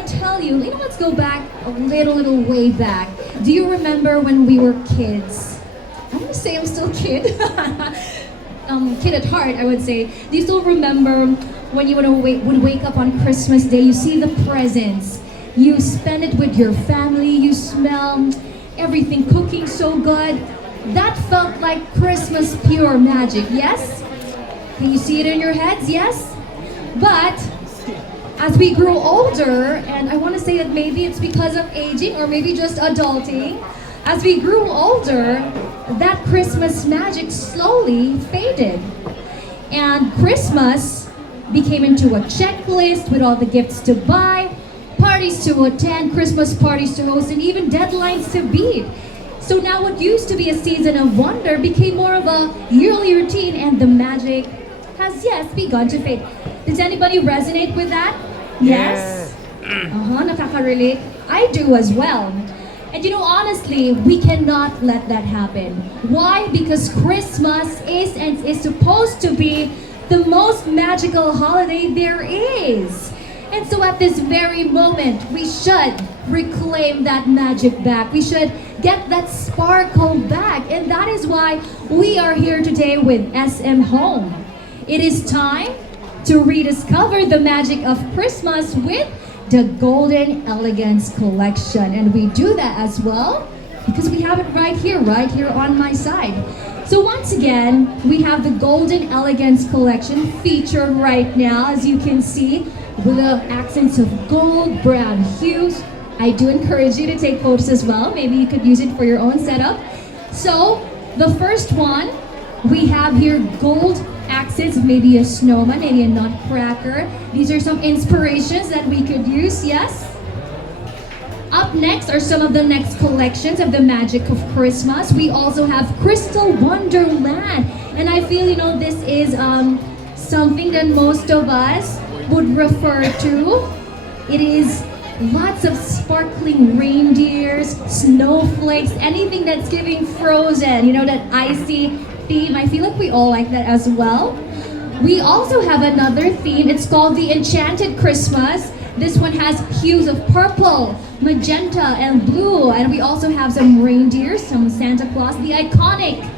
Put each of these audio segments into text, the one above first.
want to tell you, let's go back a little way back. Do you remember when we were kids? I'm gonna say I'm still a kid. Kid at heart, I would say. Do you still remember when you would wake up on Christmas Day, you see the presents, you spend it with your family, you smell everything cooking so good. That felt like Christmas pure magic, yes? Can you see it in your heads, yes? But as we grow older, and I want to say that maybe it's because of aging or maybe just adulting, as we grew older, that Christmas magic slowly faded. And Christmas became into a checklist with all the gifts to buy, parties to attend, Christmas parties to host, and even deadlines to beat. So now what used to be a season of wonder became more of a yearly routine, and the magic has, yes, begun to fade. Does anybody resonate with that? Yes? Nakaka-relate. I do as well. And honestly, we cannot let that happen. Why? Because Christmas is and is supposed to be the most magical holiday there is. And so at this very moment, we should reclaim that magic back. We should get that sparkle back. And that is why we are here today with SM Home. It is time to rediscover the magic of Christmas with the Golden Elegance Collection. And we do that as well because we have it right here on my side. So once again, we have the Golden Elegance Collection featured right now, as you can see, with the accents of gold, brown hues. I do encourage you to take photos as well. Maybe you could use it for your own setup. So the first one, we have here gold accents, maybe a snowman, maybe a nutcracker. These are some inspirations that we could use, yes? Up next are some of the next collections of the magic of Christmas. We also have Crystal Wonderland. And I feel, this is something that most of us would refer to. It is lots of sparkling reindeers, snowflakes, anything that's giving Frozen, that icy theme. I feel like we all like that as well. We also have another theme. It's called the Enchanted Christmas. This one has hues of purple, magenta, and blue. And we also have some reindeers, some Santa Claus, the iconic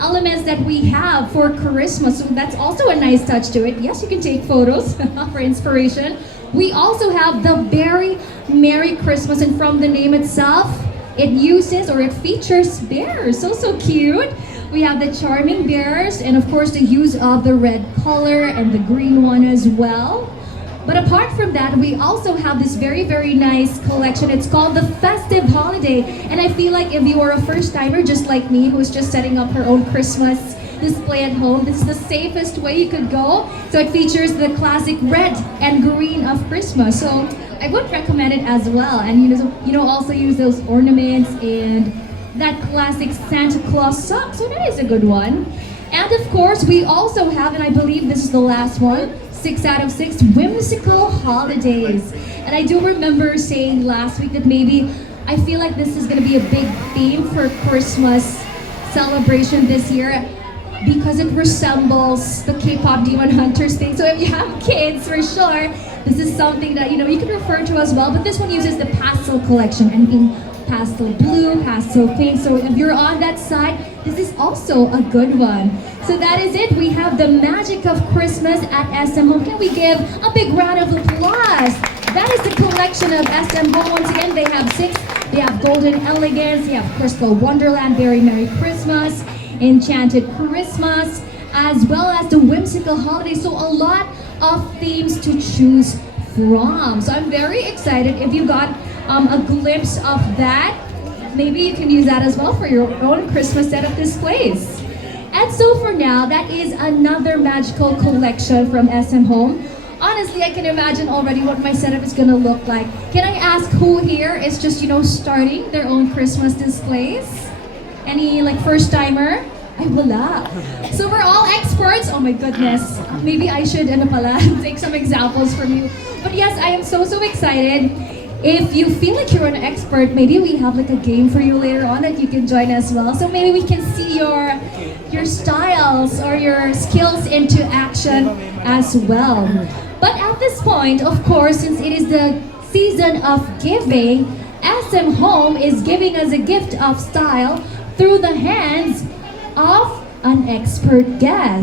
elements that we have for Christmas. So that's also a nice touch to it. Yes, you can take photos for inspiration. We also have the Very Merry Christmas, and from the name itself, it uses or it features bears. So cute. We have the charming bears, and of course the use of the red color and the green one as well. But apart from that, we also have this very nice collection. It's called the Festive Holiday. And I feel like if you are a first timer just like me, who's just setting up her own Christmas display at home, this is the safest way you could go. So it features the classic red and green of Christmas. So I would recommend it as well. And also use those ornaments and that classic Santa Claus sock. So that is a good one. And of course, we also have, and I believe this is the last one, 6 out of 6 whimsical holidays. And I do remember saying last week that maybe I feel like this is going to be a big theme for Christmas celebration this year because it resembles the K-pop Demon Hunters thing. So if you have kids, for sure, this is something that you can refer to as well. But this one uses the pastel collection, and in pastel blue, pastel pink. So if you're on that side, this is also a good one. So that is it. We have the magic of Christmas at SM Home. Can we give a big round of applause? That is the collection of SM Home. Once again, they have 6. They have Golden Elegance, they have Crystal Wonderland, Very Merry Christmas, Enchanted Christmas, as well as the whimsical holiday. So a lot of themes to choose from. So I'm very excited. If you got a glimpse of that, maybe you can use that as well for your own Christmas setup displays. And so for now, that is another magical collection from SM Home. Honestly, I can imagine already what my setup is gonna look like. Can I ask who here is just, starting their own Christmas displays? Any first timer? Ay, wala. So we're all experts. Oh my goodness. Maybe I should take some examples from you. But yes, I am so excited. If you feel like you're an expert, maybe we have a game for you later on that you can join as well. So maybe we can see your styles or your skills into action as well. But at this point, of course, since it is the season of giving, SM Home is giving us a gift of style through the hands of an expert guest.